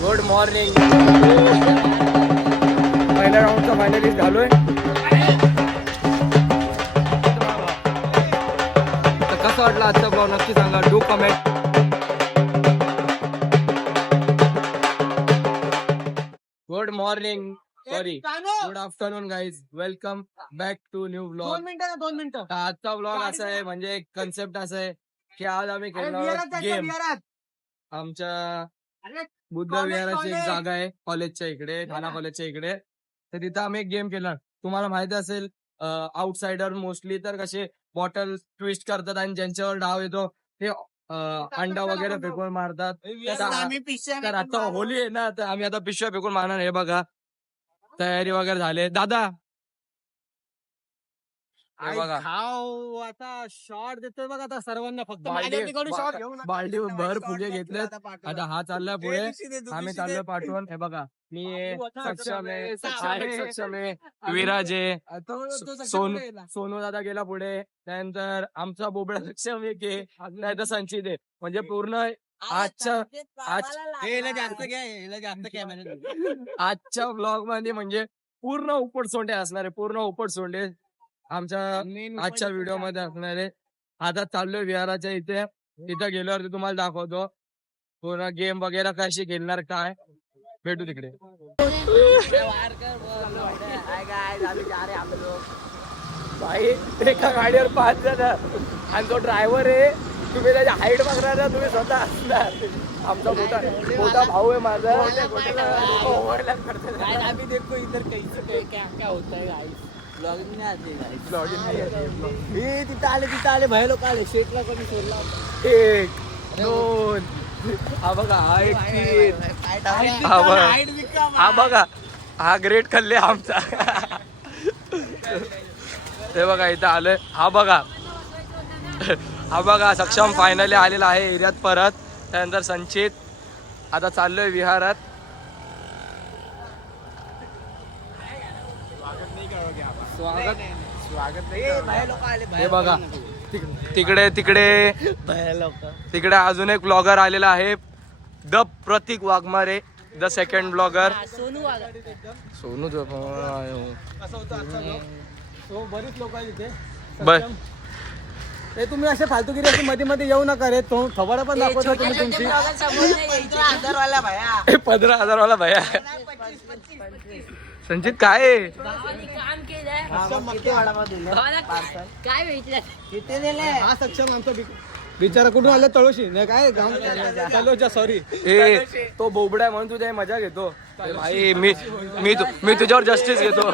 Good morning. पहिल्या राऊंडचा finalist झालोय. तर कसं वाटलं आजचा ब्लॉग नक्की सांगा. Do comment. Good morning sorry good afternoon guys. Welcome back to new blog. 2 मिनिटं आजचा ब्लॉग असा आहे म्हणजे एक कन्सेप्ट असा आहे की आज आम्ही खेळणार गेम. आमच्या बुद्ध विहाराची एक जागा आहे कॉलेजच्या इकडे, ठाणा कॉलेजच्या इकडे. तर तिथं आम्ही एक गेम केला. तुम्हाला माहिती असेल आउटसाइडर मोस्टली तर कसे बॉटल ट्विस्ट करतात आणि ज्यांच्यावर डाव येतो ते अंडा वगैरे फेकून मारतात. तर आता होली आहे ना, तर आम्ही आता पिशव्या फेकून मारणार. हे बघा तयारी वगैरे झाली. दादा हे बघा आता शॉट देतोय बघा आता सर्वांना. फक्त बाल्टी भर फुगे घेतलेत. आता हा चाललाय पुढे, आम्ही चाललोय पाठवून. हे बघा मी सक्षम आहे, विराज आहे, सोनू दादा गेला पुढे. त्यानंतर आमचा बोबडा सक्षम आहे की नाही तर संचित आहे. म्हणजे पूर्ण आजच्या ब्लॉग मध्ये म्हणजे पूर्ण उपटसोंडे असणार आहे. पूर्ण उपटसोंडे आमच्या आजच्या व्हिडिओ मध्ये असणार आहे. आता चाललोय विहाराच्या इथे. तिथं गेल्यावरती तुम्हाला दाखवतो पूर्ण गेम वगैरे कशी खेळणार काय. भेटू तिकडे. भाई एका गाडीवर 5 जण आणि तो ड्रायव्हर आहे. तुम्ही त्याची हाईट बघणार ना, तुम्ही स्वतः असणार. आमचा मोठा भाऊ आहे माझा. ओव्हरलॅप करतो. अभी देखो इधर कैसे क्या होता है गाइस. ब्लॉगिंग नाही आते. तिथं आले भय लोक आले. शेटला कोणी सोडला. 1 2 हा बघा, हा 1 3 हा बघा, हा ग्रेट खल्ले आमचा. ते बघा इथं आलोय. हा बघा सक्षम फायनली आलेला आहे एरियात परत. त्यानंतर संचित. आता चाललोय विहारात. स्वागत हे बघा तिकडे अजून एक ब्लॉगर आलेला आहे. The Pratik Waghmare, the second blogger. Sonu बरीच लोक आहेत इथे. बर ते तुम्ही असे फालतूगिरी अशी मध्ये मध्ये येऊ नका रे. तो थोबाडा पण दाखवतो तुम्ही तुमची. 15,000 वाला भया. संचित काय आहे? हा सक्षम आमचा बिचारा कुठून आला. तळोशी नाही काय तळोजा सॉरी. तो बोबडा आहे म्हणून तुझ्या मजा घेतो. भाई मी तुझ्यावर जस्टिस घेतो.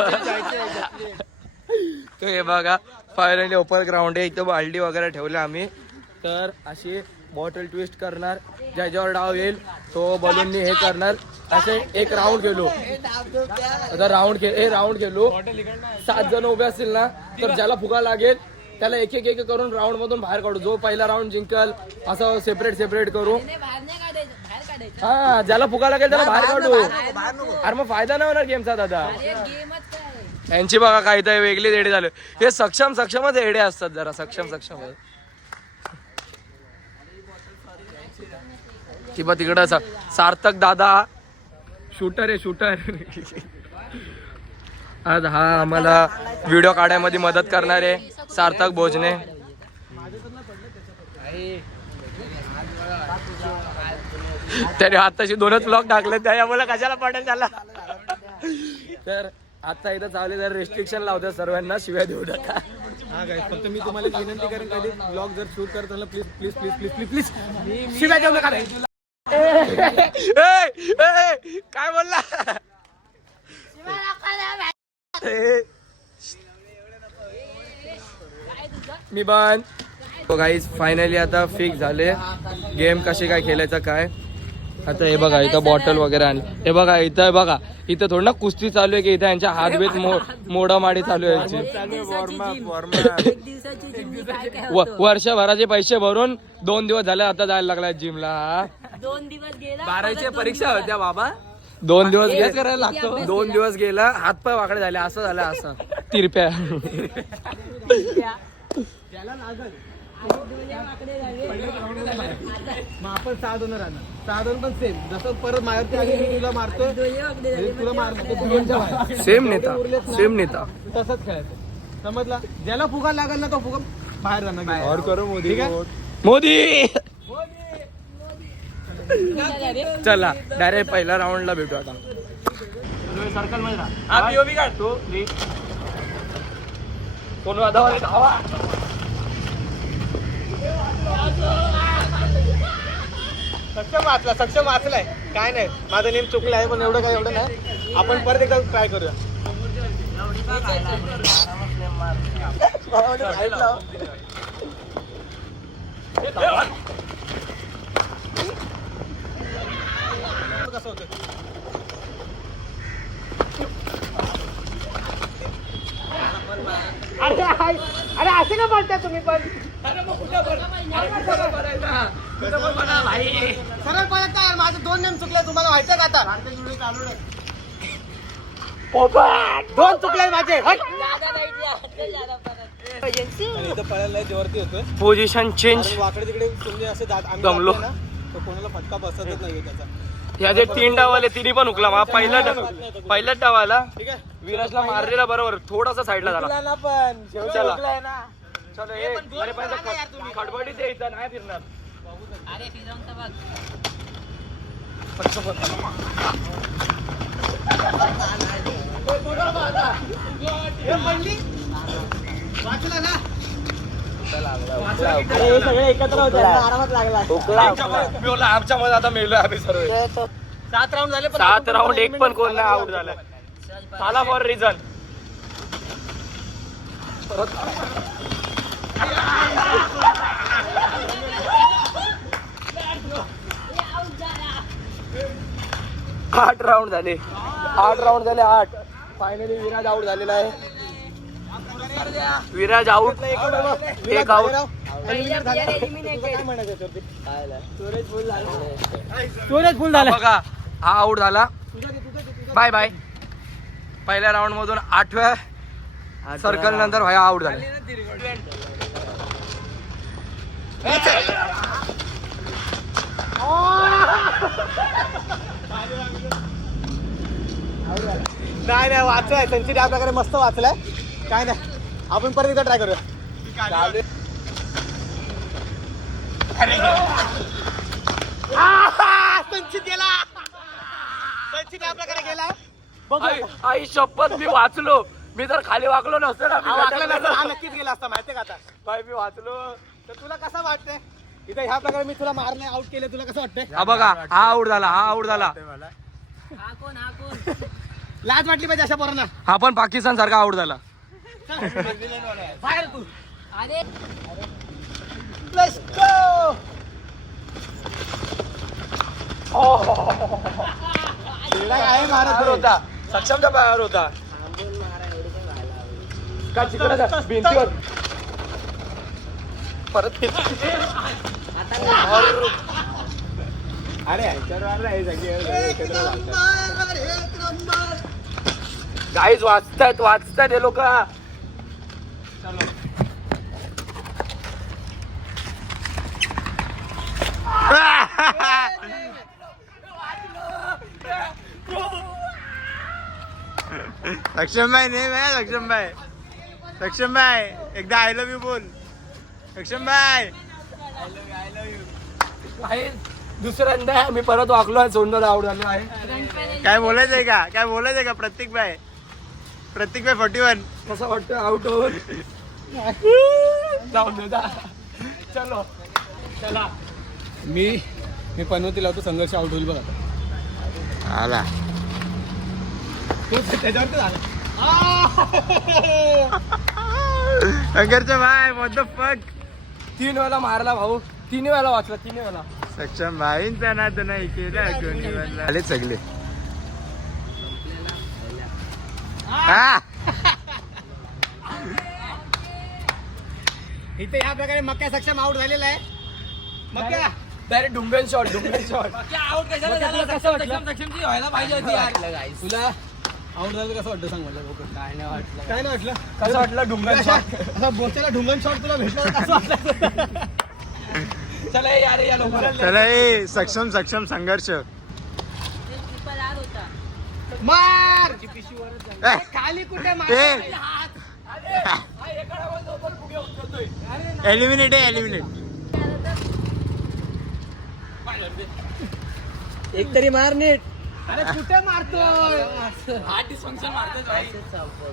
तो हे बघा फायनली ओपन ग्राउंड आहे. इथं बाल्टी वगैरे ठेवले आम्ही. तर अशी बॉटल ट्विस्ट करणार. ज्याच्यावर डाव येईल तो बलूननी हे करणार. असे एक राऊंड गेलो. आता राऊंड गेलो 7 जण उभे असतील ना, तर ज्याला फुगा लागेल त्याला एक एक करून राऊंड मधून बाहेर काढू. जो पहिला राऊंड जिंकल असं सेपरेट करू. हा ज्याला फुगा लागेल त्याला बाहेर काढू. अरे मग फायदा नाही होणार गेमचा दादा. यांची बघा काहीतरी वेगळीच एडे झाले. हे सक्षमच एडे असतात जरा. सक्षम किंवा तिकडं सार्थक दादा शूटर आहे. आज हा आम्हाला व्हिडिओ काढण्यामध्ये मदत करणार आहे. सार्थक भोजने. त्याने आताशी 2च ब्लॉग टाकले. त्या मला कशाला पडेल त्याला. तर आता इथं चालू जर रेस्ट्रिक्शन लावतात सर्वांना. शिव्या देऊ नका. हा गाइस, फक्त मी तुम्हाला विनंती करेन कधी ब्लॉग जर शूट करताना प्लीज शिवाय देऊ नका. काय बोलला. मी बन. तो गाईज फायनली आता फिक्स झाले गेम कशी काय खेळायचं काय. आता हे बघा इथं बॉटल वगैरे आणली. हे बघा इथं थोडं ना कुस्ती चालू आहे की इथं यांच्या हातबीत मोडामाडी चालू आहे यांची. वर्षभराचे पैसे भरून 2 दिवस झाले आता जायला लागलाय जिमला. 2 दिवस गेला. 12च्या परीक्षा होत्या बाबा. 2 दिवस करायला लागतो. 2 दिवस गेला हातपाय वाकडे झाले. असं झालं असं तिरप्या. मग आपण 6-2 राहणार. 6-2 पण सेम. जसं परत मारती आली मी तुला मारतोय म्हणजे तुला मारतो. सेम नेता तसंच खेळायचं. समजला? ज्याला फुगा लागल ना तो फुगा बाहेर जाणार. और करो मोदी. ठीक आहे मोदी. चला डायरेक्ट पहिल्या राऊंडला भेटू आता. सर्कल मध्ये राहा. पीओव्ही काढ तू. कोण वादावाले धावा. सक्षम वाचलाय. काय नाही माझा नेम चुकला आहे पण एवढं नाही. आपण परत एकदा ट्राय करूया. कसं होतं अरे असे का बोलताय तुम्ही पण. सरळ पळत काय माझे 2 नेम चुकले तुम्हाला माहितीये का आता. 2 चुकले माझे. Position change. वाकडे तिकडे तुम्ही असे दमलो तर कोणाला फटका बसतच नाही त्याचा. याचे 3 डावाले तिन्ही पण उकला. मग पहिल्याच डावाला विराजला मारलेला बरोबर थोडासा साईडला झाला पण. चला चलो खडबडीत यायचं नाही फिरणार. वाचला ना. सगळे एकत्र होते आरामात लागला. आमच्या मध्ये आता मेलोय आम्ही सर्व. 7 राऊंड झाले. 7 राऊंड एक पण कोण नाही आउट झालं. साला फॉर रिझन. आठ राऊंड झाले. 8 फायनली विराज आउट झालेला आहे. विराज आउट. एक आउट. स्टोरेज फुल झाला बघा. हा आउट झाला. Bye bye. पहिल्या राऊंड मधून 8व्या सर्कल नंतर हा आउट झाला. नाही वाचलाय सेंचुरी आपल्याकडे मस्त वाचलाय. काय नाही आपण परत एकदा ट्राय करूया. संचित आपल्याकडे गेला. आई शपथ मी वाचलो. मी तर खाली वाकलो नसतो ना. हा नक्कीच गेला असता माहितीये का. आता बाई मी वाचलो. तर तुला कसं वाटतंय इथं ह्या प्रकारे मी तुला मारले आउट केले तुला कसं वाटतंय. हा बघा हा आउट झाला. लाज वाटली पाहिजे अशा पोरांना. हा पण पाकिस्तान सारखा आउट झाला. बाहेर तू. Let's go. काय मारत होता. सक्षमच्या बाहेर होता का तिकडे भिंतीवर परत. अरे गाईज वाचतात हे लोक. सक्षम भाई एकदा आय लव्ह यू बोल. सक्षम भाई दुसऱ्यांदा मी परत वाकलो. सोडून आउट झालो आहे. काय बोलायचंय का प्रतीक भाई 41 कसं वाटतं आउट होऊन. जाऊन दे. चलो चला. मी पनवती लावतो. संघर्ष आउट होईल बघा. आला त्याच्यावर झाला. संघर्ष भाई व्हॉट द फक. 3 वेळा मारला भाऊ. 3 वेळा वाचला. 3 वेळा. सक्षम भाईंचा नाद नाही केला कोणी. आले सगळे. इथे या प्रकारे मक्या सक्षम आउट झालेला आहे. मक्या डायरेक्ट डुंगन शॉट. आउट कशाला झाला. सक्षमची व्हायला पाहिजे होती तुला. आउट झालं कसं वाटतं सांग मला लवकर. काय नाही वाटलं. काय नाही वाटलं? कसं वाटलं ढुंगण shot? असा बोच्याला ढुंगण शॉट तुला भेटला तर कसं वाटलं? चला यार या लवकर. चला ए सक्षम संघर्ष. कीपर आत होता. मार ए, खाली कुठे ए. मार एलिमिनेट आहे एलिमिनेट. एक तरी मार नीट. अरे कुठे मारतोय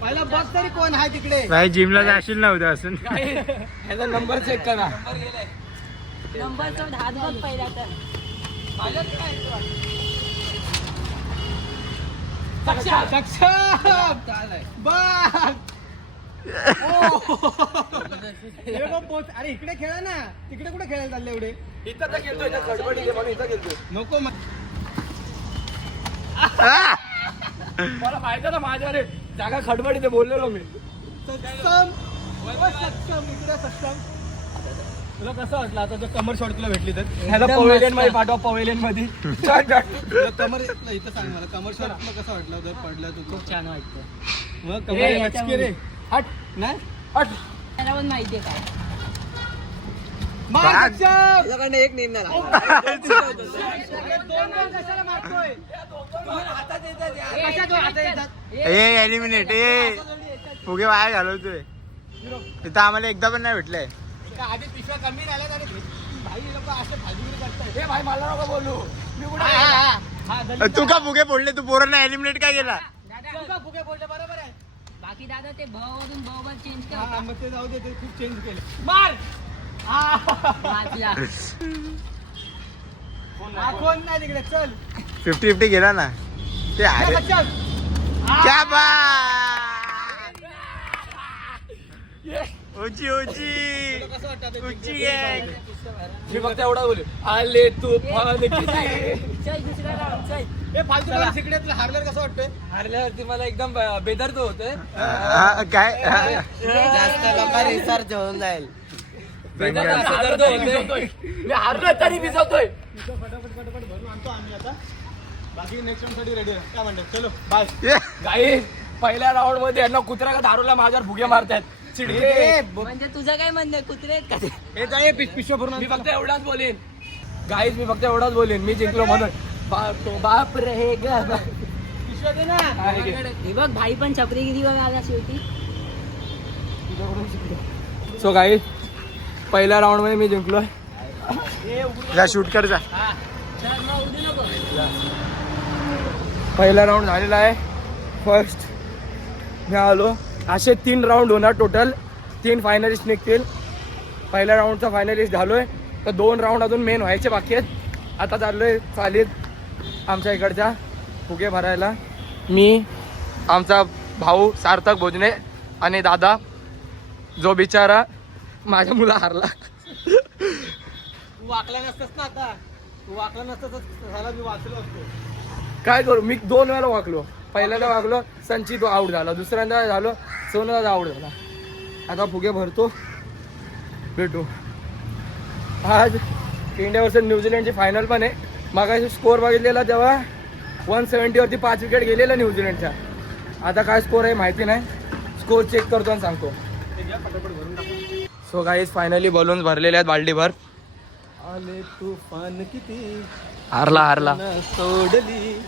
पहिला बघ तरी कोण आहे तिकडे. भाई जिमला जाशील ना उद्या असून. ह्याचा नंबर चेक करा. नंबर तो हात बघ पहिला तर. सक्षम बघ. हे बघ पोच. अरे इकडे खेळा ना. तिकडे कुठे खेळायला चालले एवढे. नको मला माहिती ना माझ्या रे जागा खडबडी ते बोललेलो मी. सक्षम इकडे सक्षम. तुला कसं वाटलं आता जर कमर शॉट तुला भेटली तर. ह्याला पवेलियन मध्ये पाठवा पवेलियन मध्ये. तुला कमर इथं सांग मला कमर शॉट तुला कसं वाटलं जर पडलं तर. खूप छान वाटतं. मग ए, कमर याच्यामध्ये. रे हट नाही हट त्याला पण माहितीये काय. मार सक्षम. तुझ्याकडनं एक नेम झाला. दोन गोल कशाला मारतोय. कशा दोन हातात येतात. ए एलिमिनेट ए फुगे वाया घालवतोय. तिथं आम्हाला एकदा पण नाही भेटलंय. का आधी पिशव्या कमी राहिल्यात आणि भाई लोक असे फालतूगिरी करतायत. ए भाई मला नको बोलू मी कुठे हा, गल्ली- तू का फुगे फोडले तू पोरांना एलिमिनेट काय केला. तू का फुगे बोलले बरोबर आहे. बाकी दादा ते भावावरून भाऊ चेंज हा, कर. मग ते जाऊ दे ते खूप चेंज केले. मार वाचला. कोण नाही तिकडे चल. 50-50 गेला ना ते अरे चल क्या बात. ओची ओची कसं वाटतं आता ओची गँग. मी फक्त एवढा बोलू आले तू चल दुसरा राऊंड चल. हे फालतू बोल तिकडे तुला हारल्यावर कसं वाटतंय. हारल्यावरती मला एकदम बेदर्द होतोय. काय जास्त लोकांना रिसर्च होऊन जाईल. बेदर्द होतोय. मी हारलो तरी भिजवतोय. फटाफट भरून आणतो आम्ही आता. बाकी नेक्स्ट राऊंड साठी रेडी काय म्हणतात. चलो बाय. काही पहिल्या राऊंड मध्ये यांना कुत्रा का दारूला माझ्यावर भुगे मारतात. चिडके. म्हणजे तुझं काय म्हणणं आहे, कुत्रे आहेत का ते? हे जाय पिशव्या भरून मी आणतो. फक्त एवढाच बोलेन गाईज मी फक्त एवढाच बोलेन मी जिंकलो म्हणून. बाप रे ग. पिशव्या दे ना. हे बघ भाई पण छपरीगिरी बघ आला शेवटी. सो गाईज पहिल्या राऊंड मध्ये मी जिंकलोय. जा शूट कर जा. चल मग उडू नको. पहिला राऊंड झालेला आहे. फर्स्ट मी आलो. असे 3 राऊंड होणार टोटल. 3 फायनलिस्ट निघतील. पहिल्या राऊंडचा फायनलिस्ट झालोय तर 2 राऊंड अजून मेन व्हायचे बाकी आहेत. आता चाललोय चालीत आमच्या इकडच्या फुगे भरायला. मी आमचा भाऊ सार्थक भोजने आणि दादा जो बिचारा माझ्या मुला हारला. तू वाकला नसतस ना आता. तू वाकला नसतस झाला मी वाचलो असतो. काय करू मी 2 वेळा वागलो. पहिल्यांदा वागलो संचित आऊट झाला. दुसऱ्यांदा झालो सोनदादा आऊट झाला. आता फुगे भरतो भेटू. आज इंडिया वर्सेस न्यूझीलंडची फायनल पण आहे. मागाशी स्कोअर बघितलेला तेव्हा 170 वरती 5 विकेट गेलेला न्यूझीलंडच्या. आता काय स्कोअर आहे माहिती नाही. स्कोअर चेक करतो आणि सांगतो. सो गाईज फायनली बलून्स भरलेले आहेत बाल्टीभर. आले तुफान किती हारला सोडली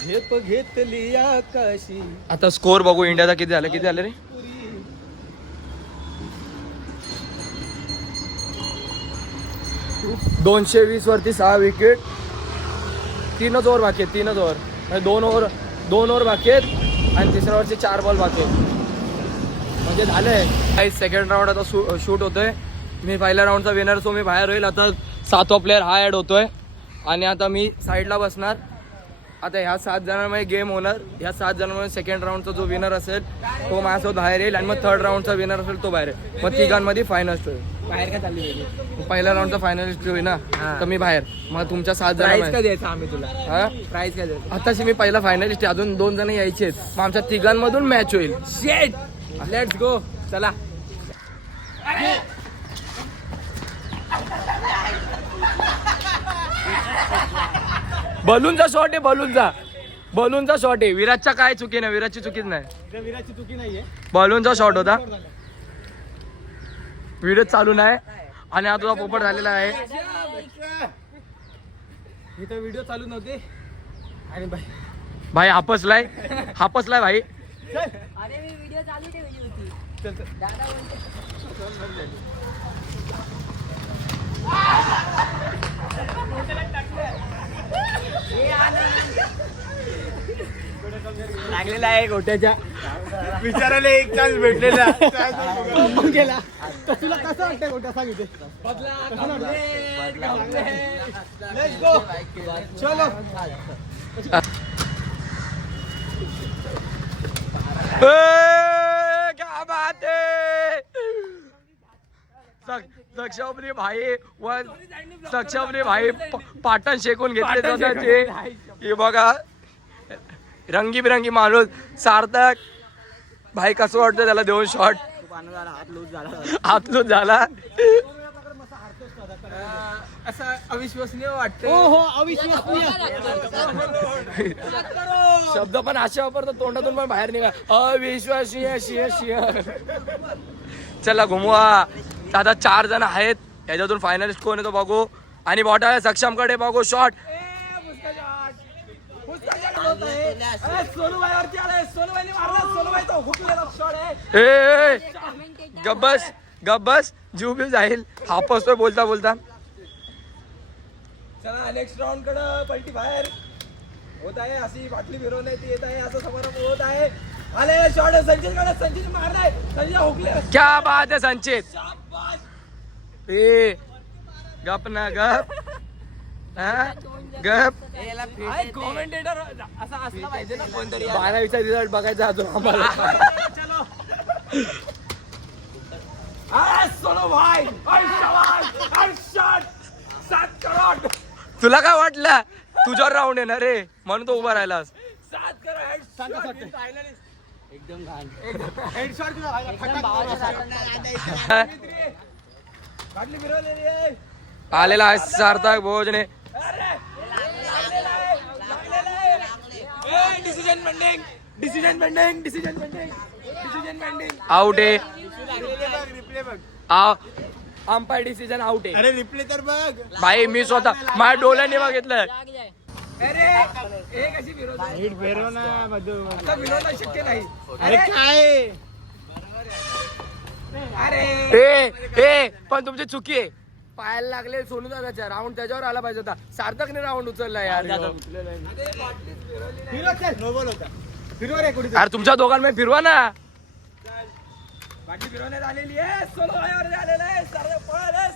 झेप घेतली आकाशी. आता स्कोअर बघू इंडियाचा किती झालं रे. 220 वरती 6 विकेट. 3च ओव्हर बाकी आहेत. 3च ओव्हर म्हणजे 2 ओव्हर बाकी आहेत आणि तिसऱ्या वरची 4 बॉल बाकी आहेत. म्हणजे झालंय. काही सेकंड राऊंड आता शूट होतोय. मी पहिल्या राऊंडचा विनर सो मी बाहेर होईल. आता 7वा प्लेअर हा ॲड होतोय आणि आता मी साईडला बसणार. आता ह्या 7 जणांमध्ये गेम होणार. ह्या 7 जणांमध्ये सेकंड राऊंडचा जो विनर असेल तो माझ्यासोबत बाहेर येईल आणि मग थर्ड राऊंडचा विनर असेल तो बाहेर येईल. मग तिघांमध्ये फायनलिस्ट होईल. बाहेर काय चालली पहिल्या राऊंडचा फायनलिस्ट होईल ना तर मी बाहेर. मग तुमच्या 7 जण द्यायचं आम्ही तुला हा प्राईज काय द्यायचं. आताशी मी पहिला फायनलिस्ट आहे. अजून 2 जण यायचे आहेत. मग आमच्या तिघांमधून मॅच होईल. शेट लेट्स गो. चला बलूनचा शॉट आहे. बलूनचा बलूनचा शॉट आहे. विराजच्या काय चुकी नाही, विराजची चुकीच नाही. विराची चुकी नाहीये. बलूनचा शॉट होता. व्हिडिओ चालू नाही आणि आता तुझा पोपट झालेला आहे. इथं व्हिडिओ चालू नव्हते आणि भाई हापसलाय भाई. अरे मी व्हिडिओ चालू ठेवली होती. दादा बोलते लागलेला आहे गोट्याच्या. विचारायला एक चान्स भेटलेला. गेला. तर तुला कसं वाटतंय गोट्या सांग इथे. Let's go. चलो. क्या बात है. सक्षमने भाई सक्षमने भाई पाटण शेकून घेतले स्वतःचे. हे बघा रंगीबिरंगी माणूस सार्थक भाई. कसं वाटतं त्याला देऊन शॉट. हात लूज झाला. असं अविश्वसनीय वाटतं. हो अविश्वसनीय शब्द पण असे वापरतो तोंडातून पण बाहेर निघा. अविश्वसनीय शिय शिय. चला घुमवा. आता 4 जण आहेत. याच्यातून फायनलिस्ट कोण येतो बघू. आणि बॉटल सक्षमकडे बघू. शॉट गब्बस गब्बस जीव बिव जाईल. हापसतोय बोलता बोलता. चला नेक्स्ट राऊंड कडे पलटी बाहेर होत आहे. अशी बाटली फिरवली ती येत आहे. असं समारंभ होत आहे. आले शॉट संचित कडे. संचित मारलाय. संचित हुकले. क्या बात है संचित. ए गप ना गप. गप. कॉमेंटेटर असा असला पाहिजे ना कोणतरी. 12वीचा रिझल्ट बघायचा अजून आम्हाला. चलो सोनो भाई. 7 करोड. तुला काय वाटलं तुझ्यावर राऊंड येणार रे म्हणून तो उभा राहिलास. 7 करोड एकदम घाण. हेडशॉट बाटली फिरवलेली आहे. आलेला आहे Sarthak Bhojane. Decision pending. Decision pending. Decision pending. Decision pending. Out आहे. रिप्ले बघ. अंपायर डिसिजन आउट आहे. अरे रिप्ले तर बघ. भाई मी स्वतः माझ्या डोळ्यांनी बघितलं. अरे हे कशी फिरवतो. फिरव ना मधू. आता फिरवणं शक्य नाही. अरे काय. अरे ए पण तुमची चुकी आहे. पायाला लागले सोनू दादाच्या. राऊंड त्याच्यावर आला पाहिजे होता. सार्थकने राऊंड उचलला यार. फिरव चल. नोबल होता. फिरव रे कुठे. अरे तुमच्या दोघांमध्ये फिरवा ना. बाटली फिरवण्यात आलेली आहे. सोलो भाईवर आलेला आहे. सर्व पळ रे.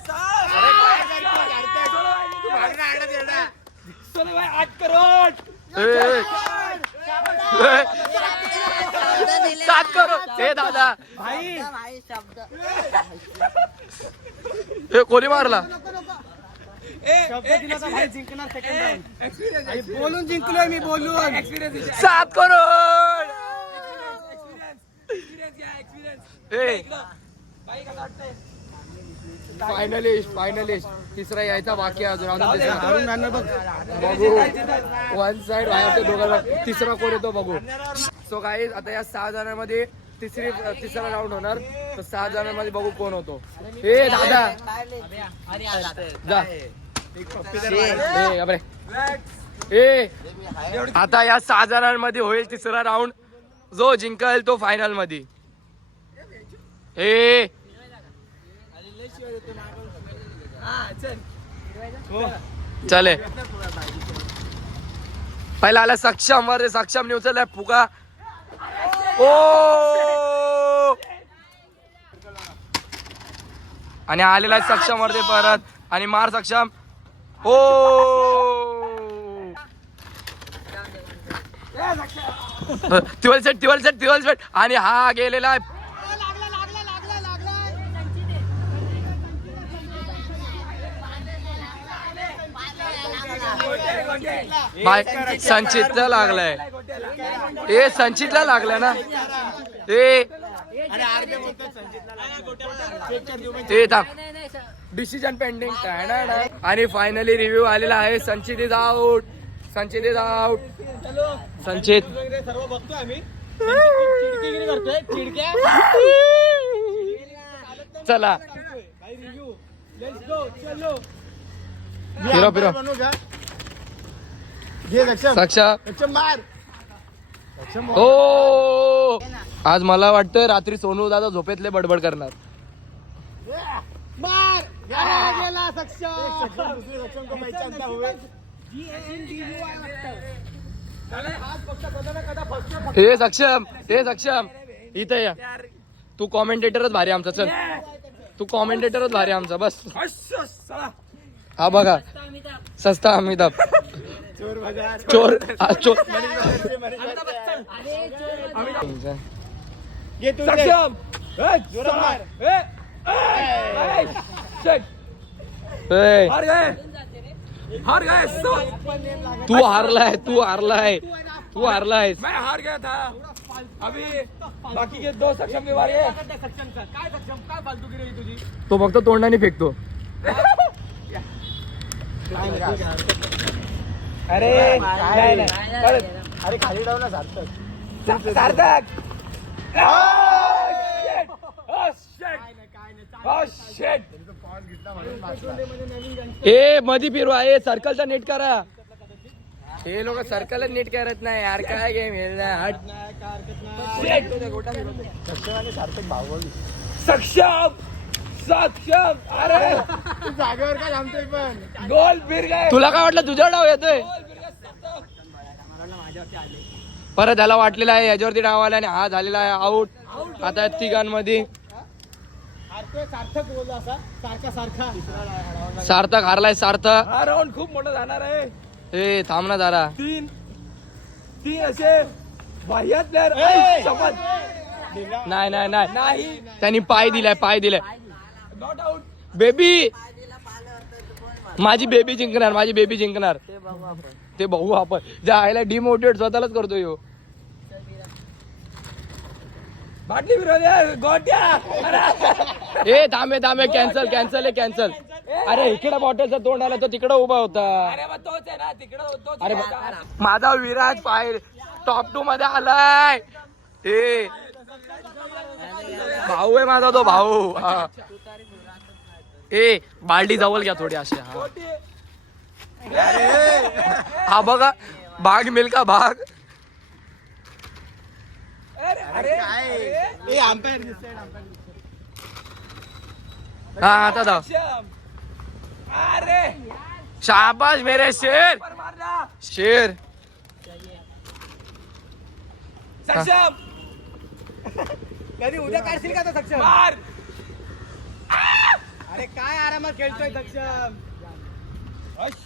सोलो भाई 8 करोड. 7 करोड. हे दादा भाई हे कोणी मारला. बोलून जिंकलोय मी. बोलून एक्सपिरियन्स. 7 करोड. फायनलिस्ट तिसरा यायचा बाकी आहे अजून. बघू वन साइड बाहेरच्या दोघांना. तिसरा कोण येतो बघू. सो गाईज आता या 6 जणांमध्ये तिसरा राऊंड होणार. तर 6 जणांमध्ये बघू कोण होतो. ए दादा जा. ए आता या 6 जणांमध्ये होईल तिसरा राऊंड. जो जिंकल तो फायनल मध्ये. ए चले पहिला आला सक्षम वर. सक्षम उचललाय फुका. ओ आणि आलेला आहे सक्षम वरती परत. आणि मार सक्षम. ओ तिवल सेट. आणि हा गेलेला आहे. भाई संचितला लागलाय. ए संचितला लागलाय ना. ए थांब. Decision pending. आणि फायनली रिव्ह्यू आलेला आहे. संचित इज आउट. संचित इज आउट. संचित सर्व बघतोय आम्ही चिडकीगिरी करतोय चिडक्या. चला रिव्ह्यू लेट्स गो चलो. फिरो फिरो. बनवू का? घे सक्षम. सक्षम मार. हो. आज मला वाटतं रात्री सोनू दादा झोपेतले बडबड करणार. मार. गेला सक्षम. सक्षम को पहचानता हुए. हे सक्षम इथे या. तू कॉमेंटेटरच भारी आमचा. चल तू कॉमेंटेटरच भारी आमचा. बस हा बघा सस्ता अमिताभ. चोर बाजार. चोर चोर. ये तू सक्षम. जोरात मार. ए, हार गए. तू हारलाय. मैं हार गया था. अभी बाकी के 2 सक्षम की बारी है. काय सक्षम काय फालतूगिरी आहे तुझी. तो फक्त तोंडाने फेकतो. अरे नाही. अरे खाली जाऊ ना सार्थक. सार्थक. ए मधी फिरू आहे. सर्कलचा नीट करा. हे लोक सर्कलच नीट करत नाही यार. काय गेम हट. सक्षम आणि सार्थक भाऊ. सक्षम. अरे जागेवर काय थांबतोय पण. गोल फिर गए. तुला काय वाटलं तुझ्या डाव येतोय. परत त्याला वाटलेला आहे याच्यावरती डाव आला आणि हा झालेला आहे आउट. आता तिघांमध्ये सार्थक बोलला असा सारखा. सार्थक हारलाय. सार्थक हा राऊंड खूप मोठा जाणार आहे. ए थांब ना जरा. 3 असे बाह्यात प्लेअर. नाही त्यांनी पाय दिलाय. Not out. बेबी माझी बेबी जिंकणार. ते बघू आपण. ज्या आईला डिमोटिवेट स्वतःलाच करतो यो. बाटली फिरवली. गोट्या. ए थांबे कॅन्सल. अरे इकडे बॉटलचा तोंड आला तो तिकडे उभा होता. अरे मग तोच आहे ना तिकडं. अरे माझा विराज पाय टॉप 2 मध्ये आलाय. ए भाऊ आहे माझा तो भाऊ. हा. ए बाल्टी जवळ घ्या थोडी अशी. हा बघा भाग मिल्का भाग. ए अंपायर हा आता जाऊ. अरे शाबाश मेरे शेर. मारला. शेर. सक्षम. कधी उद्या काढशील का आता सक्षम. मार. अरे काय आरामात खेळतोय सक्षम.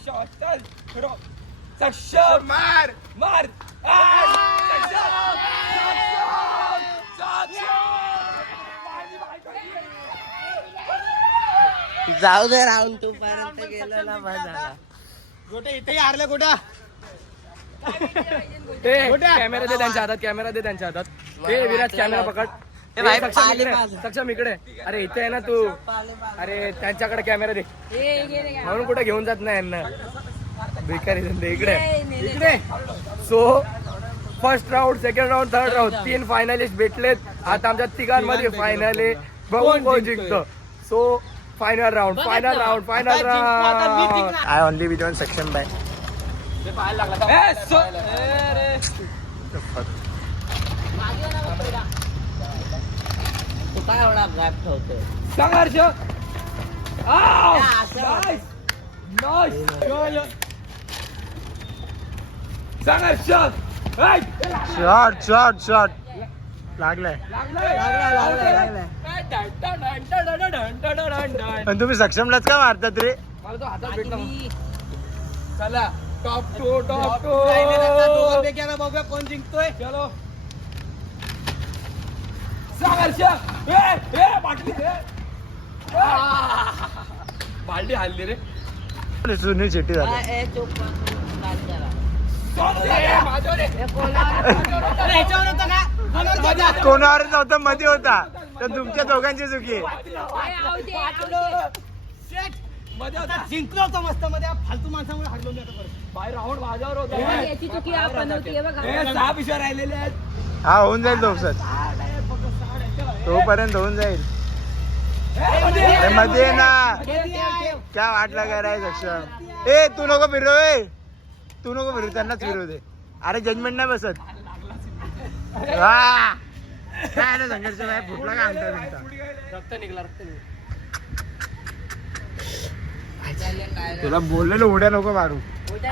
चल फिरो. सक्षम. मार. जाऊ दे राहून तू पर्यंत गेलो ना बस झाला. गोटे इथेही हारले गोटा. कॅमेरा दे त्यांच्या हातात. ए विराज कॅमेरा पकड. ए भाई, सक्षम पाले इकडे. माझं. सक्षम इकडे. अरे इथे आहे ना तू. अरे त्यांच्याकडे कॅमेरा दे. म्हणून कुठे घेऊन जात नाही यांना. बेकारी धंदे. इकडे. So first round, second round, third round 3 finalist भेटलेत. आता आमच्या तिघांमध्ये फायनल आहे. बघून कोण जिंकतो. So final round. I only with one सक्षम बाय. तू काय एवढा गॅप ठेवतोय. संघर्ष. शॉट लागलाय. पण तुम्ही सक्षमलाच का मारतात रे. मला तो हातात भेटला. चला टॉप 2. बघूया कोण जिंकतोय. चलो संघर्ष. बाल्टी हल्ली रे. सुनील शेट्टी झाला. कोणावरच नव्हतं मध्ये होता. तर तुमच्या दोघांची चुकी आहे. मजा होता. जिंकलो होतो मस्त मध्ये फालतू माणसामुळे हरलो मी आता परत. बाहेर राऊंड माझ्यावर होता. बघ, याची चुकी आपण नव्हती बघ. हे 6 पिशव्या राहिलेले आहेत. हा होऊन जाईल तो उपसत. 8 आहे, फक्त 6 आहेत. चला, तोपर्यंत होऊन जाईल. ए, मध्ये ये ना. क्या वाटला काय राय सक्षम. ए तू नको फिरव. तू नको फिरव, त्यांनाच फिरव दे. अरे जजमेंट नाही बसत. वा. काय ना संघर्ष काय फुटला काय म्हणता तुमचा. रक्त निघला रक्त निघला. तुला बोललेलं उड्या नको मारू.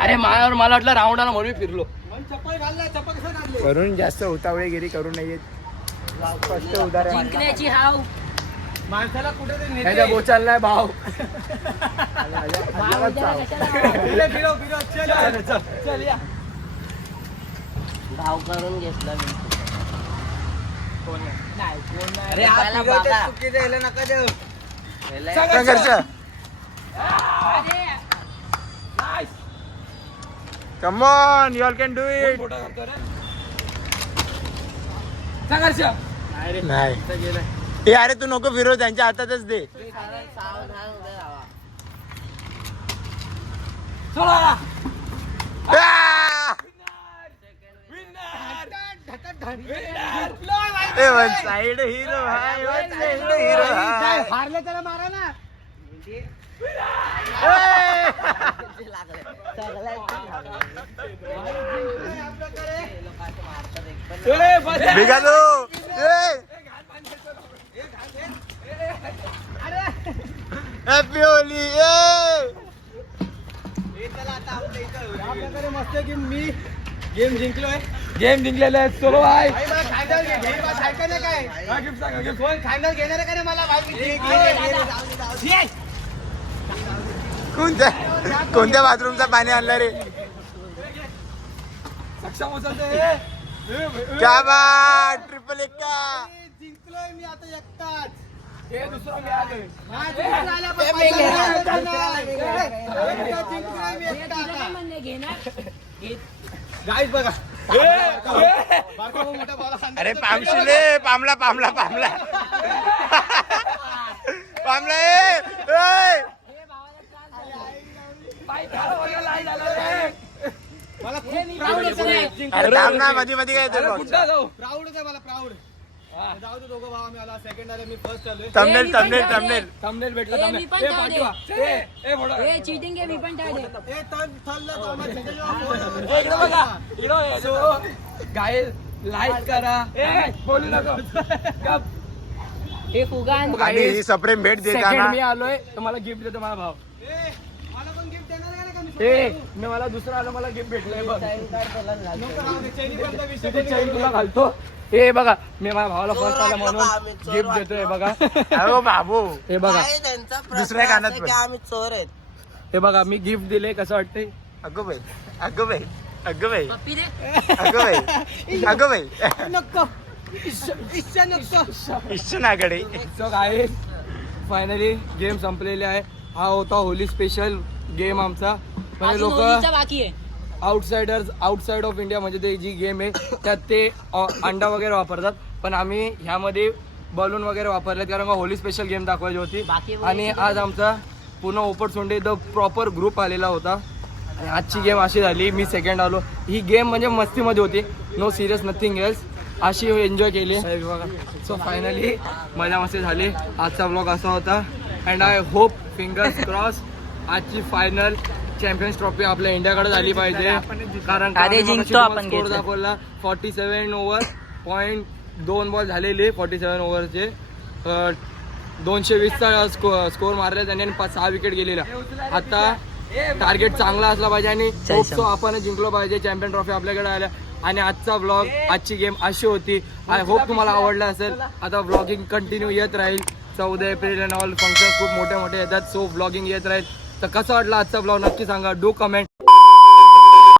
अरे मला वाटलं राऊंड आला म्हणून मी फिरलो. चप्पल घालला चप्पल कसं घालले. वरून जास्त उतावळेगिरी करू नये. स्पष्ट उदाहरण. जिंकण्याची हाव. माणसाला कुठेतरी त्याच्या बोचाललाय भाव. फिरव चल. चल या. भाव करून घेतला मी. अरे पहिला बागा. नका देऊ. संघर्ष. Come on, you all can do it. मोठा करतो रे. संघर्ष. नाही ए अरे तू नको फिरव, त्यांच्या हातातच दे. चला. आ! ए वन साइड हिरो हाय, वन साइड हिरो हाय. हारले त्याला मारा ना. ए, बस. बिगा दो. Happy Holy. आपल्याकडे मस्त की मी गेम जिंकलोय. गेम जिंकलेले आहेत. चलो भाई. भाई मला फायनल घे. मला ऐका ना काय. हा, गिफ्ट सांगा, गिफ्ट. कोण फायनल घेणार आहे का नाही मला भाई. कोणत्या बाथरूमचा पाणी आणलं रे. सक्षम उचलते. क्या बात. ट्रिपल एक्का. जिंकलोय मी आता एकटाच. हे दुसरं मी आलोय. म्हणले घेणार. गाईज बघा. अरे पामशिले. पामला पामला पामला पामला. ए मला खूप प्राऊड आहे. अरे थांब ना, मध्ये मध्ये काय अरे कुठं जाऊ? प्राऊड आहे मला प्राऊड. जाऊ दे दोघं भावा. मी आला सेकंड आले, मी फर्स्ट आलोय. Thumbnail thumbnail thumbnail. थंबनेल भेटलं. ए, thumbnail. मी पण ए, जाऊ पाठवा. ए, फोटो. हे चीटिंग आहे मी पण टाळले. ए थल्लं तो आम्हाला त्याच्यावर ए, इकडं बघा. इकडं बघा. गाईज लाईक करा. ए, बोलू नको. गप. हे फुगा आणि- आणि ही सप्रेम भेट देताना सेकंड मी आलोय तर मला गिफ्ट देतो माझा भाव. ए, मला पण गिफ्ट देणार आहे का मी? ए मी मला दुसरा आलो, मला गिफ्ट भेटलंय बघ. नको राहू दे, चैनी बंद विषय तुझी चैन तुला घालतो. हे बघा मी माझ्या भावाला फर्स्ट आला म्हणून गिफ्ट देतोय बघा. अहो बाबू. हे बघा. दुसऱ्या कानात पण. आम्ही चोर आहेत. हे बघा मी गिफ्ट दिले. कसं वाटतंय. अगं बाई, अगं बाई, अगं बाई, पप्पी दे. अगं बाई, अगं बाई. नको. इच्छा नको. इच्छनाकडे. सो गाईज फायनली गेम संपलेले आहे. हा होता होली स्पेशल गेम आमचा. म्हणजे अजून लोक होलीचा बाकी आहे. आउटसाइड ऑफ इंडिया म्हणजे ते जी गेम आहे त्यात ते अंडा वगैरे वापरतात, पण आम्ही ह्यामध्ये बलून वगैरे वापरलेत कारण का होली स्पेशल गेम दाखवायची होती. बाकी आणि आज आमचा पूर्ण ओपटसोंडे द प्रॉपर ग्रुप आलेला होता. आणि आजची गेम अशी झाली, मी सेकंड आलो. ही गेम म्हणजे मस्तीमध्ये होती, नो सिरियस नथिंग एल्स. अशी एन्जॉय केली. सो फायनली मजा मस्ती झाली. आजचा ब्लॉग असा होता. And I hope fingers cross आजची फायनल चॅम्पियन्स ट्रॉफी आपल्या इंडियाकडे झाली पाहिजे. कारण अरे जिंकतो आपण स्कोर घेतलं. दाखवला 47 ओव्हर .2 बॉल झालेले 47 ओव्हरचे. 220चा स्कोर मारले त्यांनी आणि 6 विकेट गेलेल्या. आता टार्गेट चांगला असला पाहिजे आणि होप सो आपण जिंकलो पाहिजे. चॅम्पियन ट्रॉफी आपल्याकडे आल्या. आणि आजचा ब्लॉग आजची गेम अशी होती. आय होप तुम्हाला आवडला असेल. आता ब्लॉगिंग कंटिन्यू येत राहील. 14 एप्रिल अँड ऑल फंक्शन खूप मोठे मोठे येतात. सो ब्लॉगिंग येत राहील. तर कसं वाटलं आजचा ब्लॉग नक्की सांगा. Do comment.